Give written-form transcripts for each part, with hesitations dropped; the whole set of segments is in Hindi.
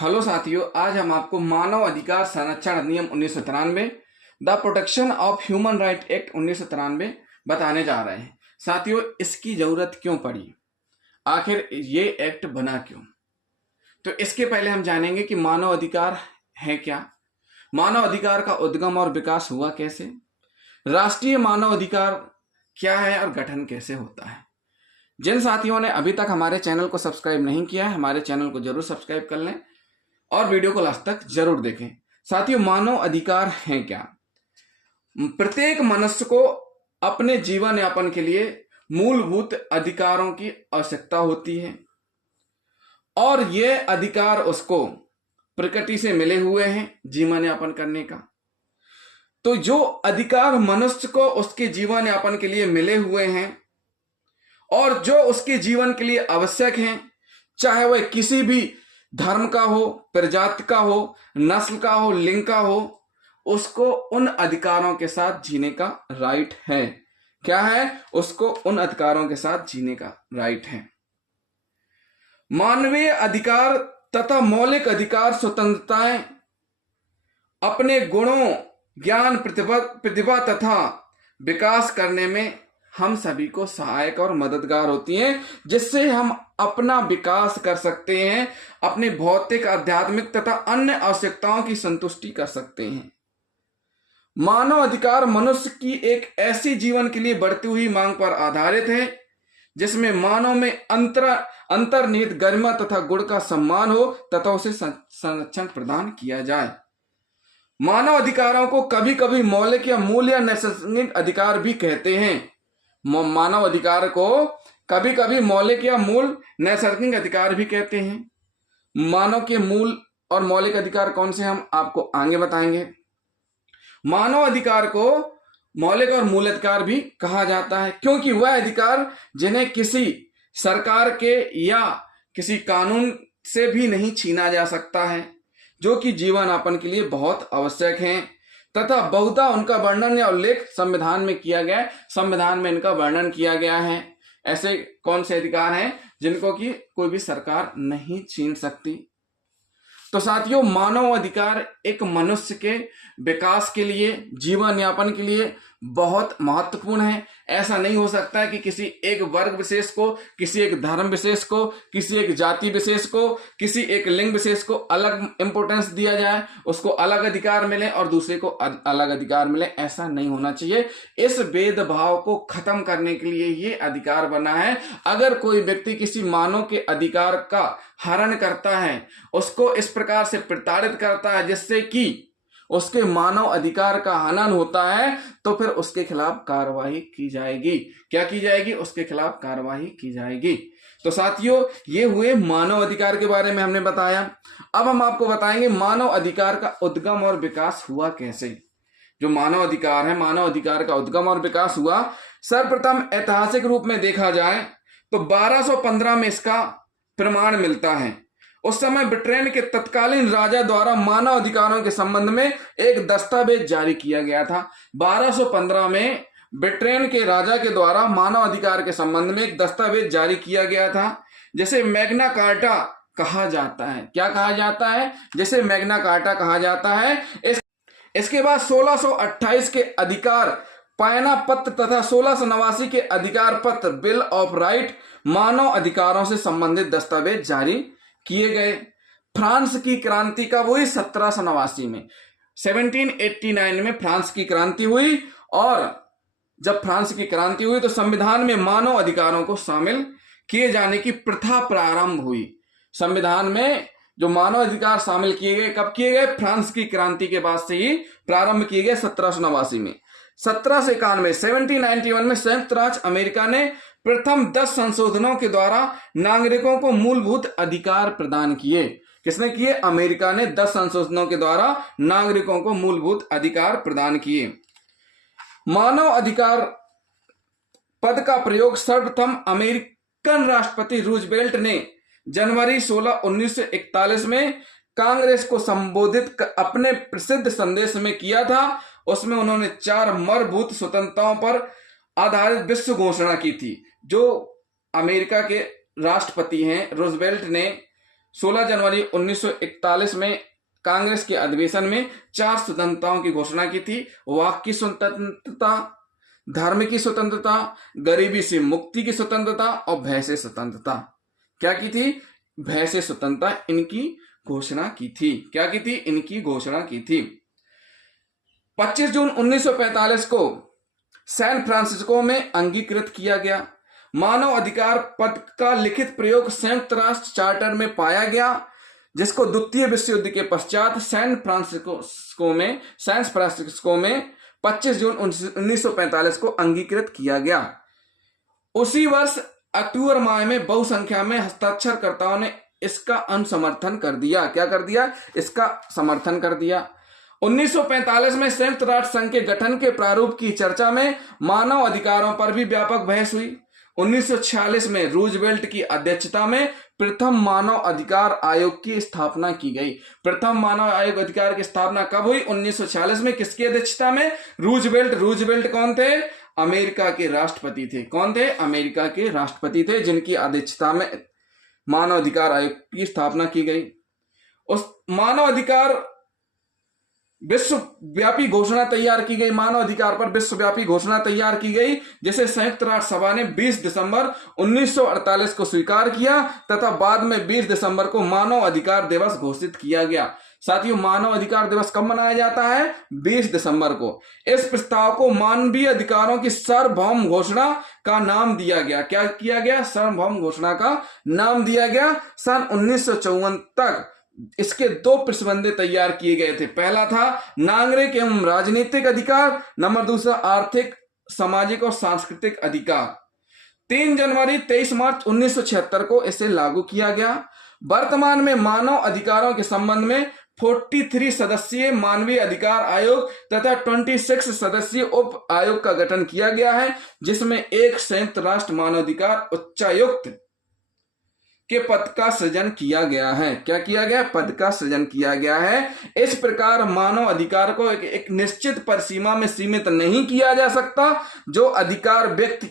हेलो साथियों, आज हम आपको मानव अधिकार संरक्षण अधिनियम 1993 the protection of human right act 1993 बताने जा रहे हैं। साथियों, इसकी जरूरत क्यों पड़ी, आखिर ये एक्ट बना क्यों? तो इसके पहले हम जानेंगे कि मानव अधिकार है क्या, मानव अधिकार का उद्गम और विकास हुआ कैसे, राष्ट्रीय मानव अधिकार क्या है और गठन कैसे होता है। जिन साथियों ने अभी तक हमारे चैनल को सब्सक्राइब नहीं किया है, हमारे चैनल को जरूर सब्सक्राइब कर लें और वीडियो को लास्ट तक जरूर देखें। साथियों, मानव अधिकार हैं क्या? प्रत्येक मनुष्य को अपने जीवन यापन के लिए मूलभूत अधिकारों की आवश्यकता होती है और ये अधिकार उसको प्रकृति से मिले हुए हैं जीवन यापन करने का। तो जो अधिकार मनुष्य को उसके जीवन यापन के लिए मिले हुए हैं और जो उसके जीवन के लिए आवश्यक हैं, चाहे वह किसी भी धर्म का हो, प्रजाति का हो, नस्ल का हो, लिंग का हो, उसको उन अधिकारों के साथ जीने का राइट है। क्या है? उसको उन अधिकारों के साथ जीने का राइट है। मानवीय अधिकार तथा मौलिक अधिकार स्वतंत्रताएं अपने गुणों, ज्ञान, प्रतिभा तथा विकास करने में हम सभी को सहायक और मददगार होती हैं, जिससे हम अपना विकास कर सकते हैं, अपने भौतिक, आध्यात्मिक तथा अन्य आवश्यकताओं की संतुष्टि कर सकते हैं। मानव अधिकार मनुष्य की एक ऐसी जीवन के लिए बढ़ती हुई मांग पर आधारित है जिसमें मानव में अंतर्निहित गरिमा तथा गुण का सम्मान हो तथा उसे संरक्षण प्रदान किया जाए। मानव अधिकारों को कभी कभी मौलिक या मूल या नैसर्गिक अधिकार भी कहते हैं। मानव अधिकार को कभी कभी मौलिक या मूल नैसर्गिक अधिकार भी कहते हैं। मानव के मूल और मौलिक अधिकार कौन से, हम आपको आगे बताएंगे। मानव अधिकार को मौलिक और मूल अधिकार भी कहा जाता है क्योंकि वह अधिकार जिन्हें किसी सरकार के या किसी कानून से भी नहीं छीना जा सकता है, जो कि जीवन यापन के लिए बहुत आवश्यक हैं तथा बहुधा उनका वर्णन या उल्लेख संविधान में किया गया है। संविधान में इनका वर्णन किया गया है। ऐसे कौन से अधिकार हैं जिनको कि कोई भी सरकार नहीं छीन सकती। तो साथियों, मानव अधिकार एक मनुष्य के विकास के लिए, जीवन यापन के लिए बहुत महत्वपूर्ण है। ऐसा नहीं हो सकता है कि किसी एक वर्ग विशेष को, किसी एक धर्म विशेष को, किसी एक जाति विशेष को, किसी एक लिंग विशेष को अलग इंपॉर्टेंस दिया जाए, उसको अलग अधिकार मिले और दूसरे को अलग अधिकार मिले। ऐसा नहीं होना चाहिए। इस भेदभाव को खत्म करने के लिए ये अधिकार बना है। अगर कोई व्यक्ति किसी मानव के अधिकार का हरण करता है, उसको इस प्रकार से प्रताड़ित करता है जिससे कि उसके मानव अधिकार का हनन होता है, तो फिर उसके खिलाफ कार्रवाई की जाएगी। क्या की जाएगी? उसके खिलाफ कार्रवाई की जाएगी। तो साथियों, ये हुए मानव अधिकार के बारे में हमने बताया। अब हम आपको बताएंगे मानव अधिकार का उद्गम और विकास हुआ कैसे। जो मानव अधिकार है, मानव अधिकार का उद्गम और विकास हुआ सर्वप्रथम ऐतिहासिक रूप में देखा जाए तो 1215 में इसका प्रमाण मिलता है। उस समय ब्रिटेन के तत्कालीन राजा द्वारा मानव अधिकारों के संबंध में एक दस्तावेज जारी किया गया था। 1215 में ब्रिटेन के राजा के द्वारा मानव अधिकार के संबंध में एक दस्तावेज जारी किया गया था, जिसे मैग्ना कार्टा कहा जाता है। क्या कहा जाता है? जिसे मैग्ना कार्टा कहा जाता है। इसके बाद 1628 के अधिकार पायना पत्र तथा 1689 के अधिकार पत्र बिल ऑफ राइट मानव अधिकारों से संबंधित दस्तावेज जारी किए गए। फ्रांस की क्रांति का वही 1789 में 1789 में फ्रांस की क्रांति हुई और जब फ्रांस की क्रांति हुई तो संविधान में मानव अधिकारों को शामिल किए जाने की प्रथा प्रारंभ हुई। संविधान में जो मानव अधिकार शामिल किए गए, कब किए गए? फ्रांस की क्रांति के बाद से ही प्रारंभ किए गए 1789 में। 1791 में संयुक्त राज्य अमेरिका ने प्रथम 10 संशोधनों के द्वारा नागरिकों को मूलभूत अधिकार प्रदान किए। किसने किए? अमेरिका ने 10 संशोधनों के द्वारा नागरिकों को मूलभूत अधिकार प्रदान किए। मानव अधिकार पद का प्रयोग सर्वप्रथम अमेरिकन राष्ट्रपति रूजवेल्ट ने जनवरी 16, 1941 में कांग्रेस को संबोधित अपने प्रसिद्ध संदेश में किया था। उसमें उन्होंने 4 मूलभूत स्वतंत्रताओं पर आधारित विश्व घोषणा की थी। जो अमेरिका के राष्ट्रपति हैं रूजवेल्ट ने 16 जनवरी 1941 में कांग्रेस के अधिवेशन में 4 स्वतंत्रताओं की घोषणा की थी। वाक की स्वतंत्रता, धर्म की स्वतंत्रता, गरीबी से मुक्ति की स्वतंत्रता और भय से स्वतंत्रता। क्या की थी? भय से स्वतंत्रता इनकी घोषणा की थी। क्या की थी? इनकी घोषणा की थी। 25 जून 1945 को सैन फ्रांसिस्को में अंगीकृत किया गया। मानव अधिकार पद का लिखित प्रयोग संयुक्त राष्ट्र चार्टर में पाया गया, जिसको द्वितीय विश्व युद्ध के पश्चात सैन फ्रांसिस्को में 25 जून 1945 को अंगीकृत किया गया। उसी वर्ष अक्टूबर माह में बहुसंख्या में हस्ताक्षरकर्ताओं ने इसका अनुसमर्थन कर दिया। क्या कर दिया? इसका समर्थन कर दिया। 1945 में संयुक्त राष्ट्र संघ के गठन के प्रारूप की चर्चा में मानव अधिकारों पर भी व्यापक बहस हुई। 1946 में रूजवेल्ट की अध्यक्षता में प्रथम मानव अधिकार आयोग की स्थापना की गई। प्रथम मानव आयोग अधिकार की स्थापना कब हुई? 1946 में। किसकी अध्यक्षता में? रूजवेल्ट कौन थे? अमेरिका के राष्ट्रपति थे। कौन थे? अमेरिका के राष्ट्रपति थे, जिनकी अध्यक्षता में मानव अधिकार आयोग की स्थापना की गई। उस मानव अधिकार विश्वव्यापी घोषणा तैयार की गई। मानव अधिकार पर विश्वव्यापी घोषणा तैयार की गई, जिसे संयुक्त राष्ट्र सभा ने 20 दिसंबर 1948 को स्वीकार किया तथा बाद में 20 दिसंबर को मानव अधिकार दिवस घोषित किया गया। साथियों, मानव अधिकार दिवस कब मनाया जाता है? 20 दिसंबर को। इस प्रस्ताव को मानवीय अधिकारों की सार्वभौम घोषणा का नाम दिया गया। क्या किया गया? सार्वभौम घोषणा का नाम दिया गया। सन 1954 तक इसके 2 प्रतिबंध तैयार किए गए थे। पहला था नागरिक एवं राजनीतिक अधिकार, नंबर 2 आर्थिक, सामाजिक और सांस्कृतिक अधिकार। 3 जनवरी 23 मार्च 1976 को इसे लागू किया गया। वर्तमान में मानव अधिकारों के संबंध में 43 सदस्यीय मानवीय अधिकार आयोग तथा 26 सदस्यीय उप आयोग का गठन किया गया है, जिसमें एक संयुक्त राष्ट्र मानवाधिकार उच्चायुक्त के पद का सृजन किया गया है। क्या किया गया? पद का सृजन किया गया है। इस प्रकार मानव अधिकार को एक निश्चित परिसीमा में सीमित नहीं किया जा सकता। जो अधिकार व्यक्ति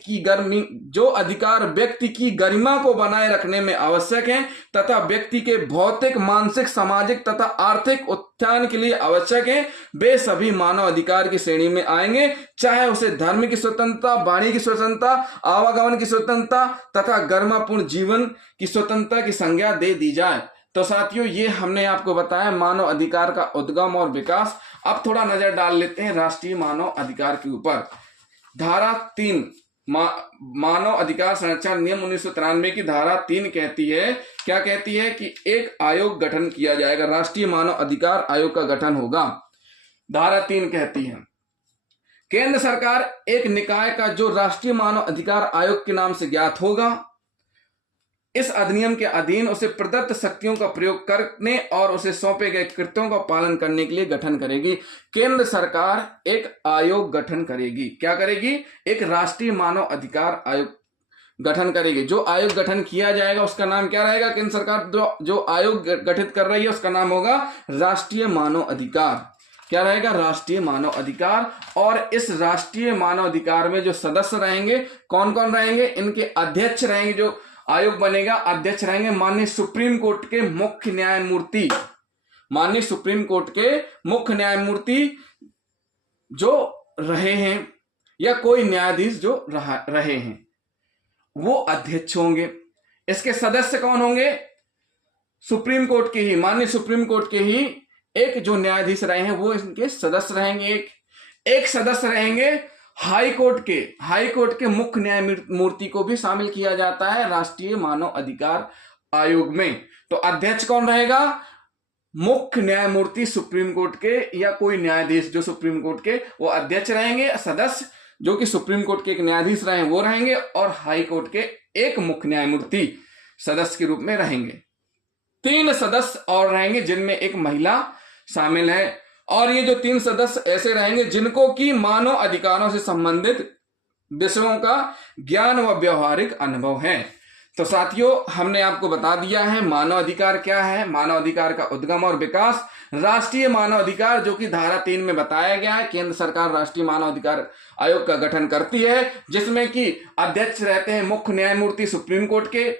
की गरिमा को बनाए रखने में आवश्यक है तथा व्यक्ति के भौतिक, मानसिक, सामाजिक तथा आर्थिक उत्थान के लिए आवश्यक है, वे सभी मानव अधिकार की श्रेणी में आएंगे, चाहे उसे धर्म की स्वतंत्रता, वाणी की स्वतंत्रता, आवागमन की स्वतंत्रता तथा गरिमापूर्ण जीवन की स्वतंत्रता की संज्ञा दे दी जाए। तो साथियों, ये हमने आपको बताया मानव अधिकार का उद्गम और विकास। अब थोड़ा नजर डाल लेते हैं राष्ट्रीय मानव अधिकार के ऊपर। धारा 3 मानव अधिकार संरक्षण नियम 1993 की धारा 3 कहती है, क्या कहती है? कि एक आयोग गठन किया जाएगा, राष्ट्रीय मानव अधिकार आयोग का गठन होगा। धारा 3 कहती है केंद्र सरकार एक निकाय का जो राष्ट्रीय मानव अधिकार आयोग के नाम से ज्ञात होगा, इस अधिनियम के अधीन उसे प्रदत्त शक्तियों का प्रयोग करने और उसे सौंपे गए कृत्यों का पालन करने के लिए गठन करेगी। केंद्र सरकार एक आयोग गठन करेगी। क्या करेगी? एक राष्ट्रीय मानव अधिकार आयोग गठन करेगी। जो आयोग गठन किया जाएगा उसका नाम क्या रहेगा? केंद्र सरकार जो आयोग गठित कर रही है उसका नाम होगा राष्ट्रीय मानव अधिकार। क्या रहेगा? राष्ट्रीय मानव अधिकार। और इस राष्ट्रीय मानव अधिकार में जो सदस्य रहेंगे, कौन कौन रहेंगे? इनके अध्यक्ष रहेंगे, जो आयोग बनेगा, अध्यक्ष रहेंगे माननीय सुप्रीम कोर्ट के मुख्य न्यायमूर्ति। माननीय सुप्रीम कोर्ट के मुख्य न्यायमूर्ति जो रहे हैं या कोई न्यायाधीश जो रहे हैं, वो अध्यक्ष होंगे। इसके सदस्य कौन होंगे? सुप्रीम कोर्ट के ही, माननीय सुप्रीम कोर्ट के ही एक जो न्यायाधीश रहे हैं वो इनके सदस्य रहेंगे। एक सदस्य रहेंगे हाई कोर्ट के मुख्य न्यायमूर्ति को भी शामिल किया जाता है राष्ट्रीय मानव अधिकार आयोग में। तो अध्यक्ष कौन रहेगा? मुख्य न्यायमूर्ति सुप्रीम कोर्ट के या कोई न्यायाधीश जो सुप्रीम कोर्ट के, वो अध्यक्ष रहेंगे। सदस्य जो कि सुप्रीम कोर्ट के एक न्यायाधीश रहे वो रहेंगे और हाई कोर्ट के एक मुख्य न्यायमूर्ति सदस्य के रूप में रहेंगे। 3 सदस्य और रहेंगे जिनमें एक महिला शामिल है। और ये जो 3 सदस्य ऐसे रहेंगे जिनको कि मानव अधिकारों से संबंधित विषयों का ज्ञान व व्यवहारिक अनुभव है। तो साथियों, हमने आपको बता दिया है मानव अधिकार क्या है, मानव अधिकार का उद्गम और विकास। राष्ट्रीय मानव अधिकार जो कि धारा 3 में बताया गया है, केंद्र सरकार राष्ट्रीय मानव अधिकार आयोग का गठन करती है, जिसमें कि अध्यक्ष रहते हैं मुख्य न्यायमूर्ति सुप्रीम कोर्ट के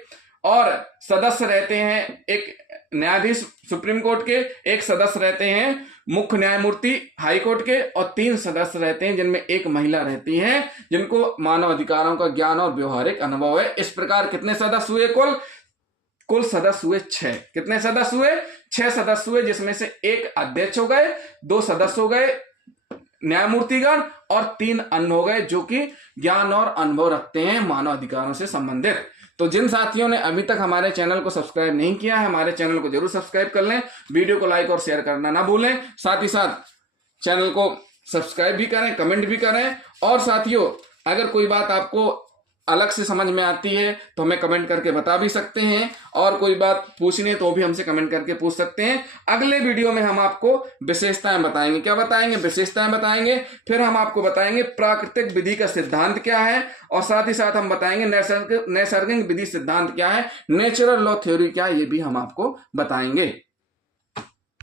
और सदस्य रहते हैं एक न्यायाधीश सुप्रीम कोर्ट के, एक सदस्य रहते हैं मुख्य न्यायमूर्ति हाई कोर्ट के, और 3 सदस्य रहते हैं जिनमें एक महिला रहती है जिनको मानव अधिकारों का ज्ञान और व्यवहारिक अनुभव है। इस प्रकार कितने सदस्य हुए? कुल सदस्य हुए 6। कितने सदस्य हुए? 6 सदस्य हुए, जिसमें से एक अध्यक्ष हो गए, 2 सदस्य हो गए न्यायमूर्तिगण, और 3 अन्य हो गए जो कि ज्ञान और अनुभव रखते हैं मानव अधिकारों से संबंधित। तो जिन साथियों ने अभी तक हमारे चैनल को सब्सक्राइब नहीं किया है, हमारे चैनल को जरूर सब्सक्राइब कर लें, वीडियो को लाइक और शेयर करना ना भूलें, साथ ही साथ चैनल को सब्सक्राइब भी करें, कमेंट भी करें। और साथियों, अगर कोई बात आपको अलग से समझ में आती है तो हमें कमेंट करके बता भी सकते हैं, और कोई बात पूछनी है तो भी हमसे कमेंट करके पूछ सकते हैं। अगले वीडियो में हम आपको विशेषताएं बताएंगे। क्या बताएंगे? विशेषताएं बताएंगे। फिर हम आपको बताएंगे प्राकृतिक विधि का सिद्धांत क्या है, और साथ ही साथ हम बताएंगे नैसर्गिक विधि सिद्धांत क्या है, नेचुरल लॉ थ्योरी क्या है, ये भी हम आपको बताएंगे।